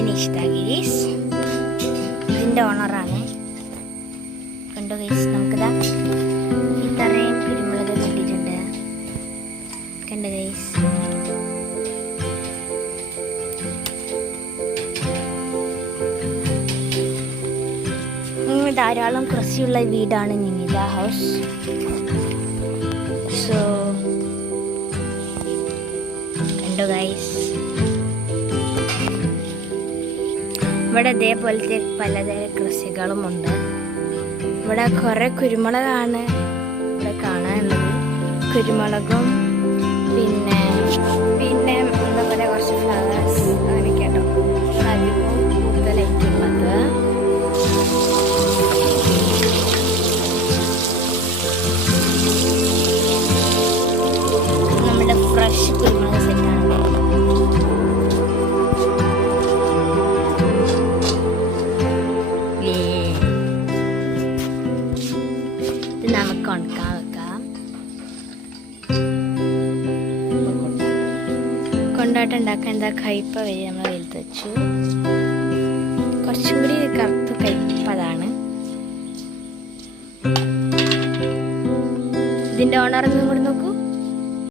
പേര് നിഷിത ഗിരീഷ്. ഇതിൻ്റെ ഓണറാണ്. കണ്ടോ ഗൈസ്, നമുക്കിതാ ഇത്രയും കുരുമുളക് കിട്ടിയിട്ടുണ്ട്. കണ്ടോ ഗൈസ്, ധാരാളം കൃഷിയുള്ള വീടാണ് നിമിത ഹൗസ്. സോ കണ്ടോ ഗൈസ്, ഇവിടെ ഇതേപോലത്തെ പലതരം കൃഷികളുമുണ്ട്. ഇവിടെ കുറേ കുരുമുളകാണ് ഇവിടെ കാണാനുള്ളത്. കുരുമുളകും പിന്നെ പിന്നെ എന്താ പറയുക, കുറച്ച് ഫ്ലവേഴ്സ് അങ്ങനെ കേട്ടോ അധികവും കൂടുതലായിട്ടുള്ളത്. നമ്മുടെ ഫ്രഷ് കുരുമുളക് സെറ്റാണ്. നമുക്ക് ഉണക്കാൻ വെക്കാം. കൊണ്ടാട്ടം ഉണ്ടാക്കാൻ എന്താ കയ്പ വഴി നമ്മൾ വെയിലത്ത് വെച്ചു. കുറച്ചും കൂടി കറുത്ത് കയ്പതാണ്. ഇതിൻ്റെ ഓണറിനും കൂടി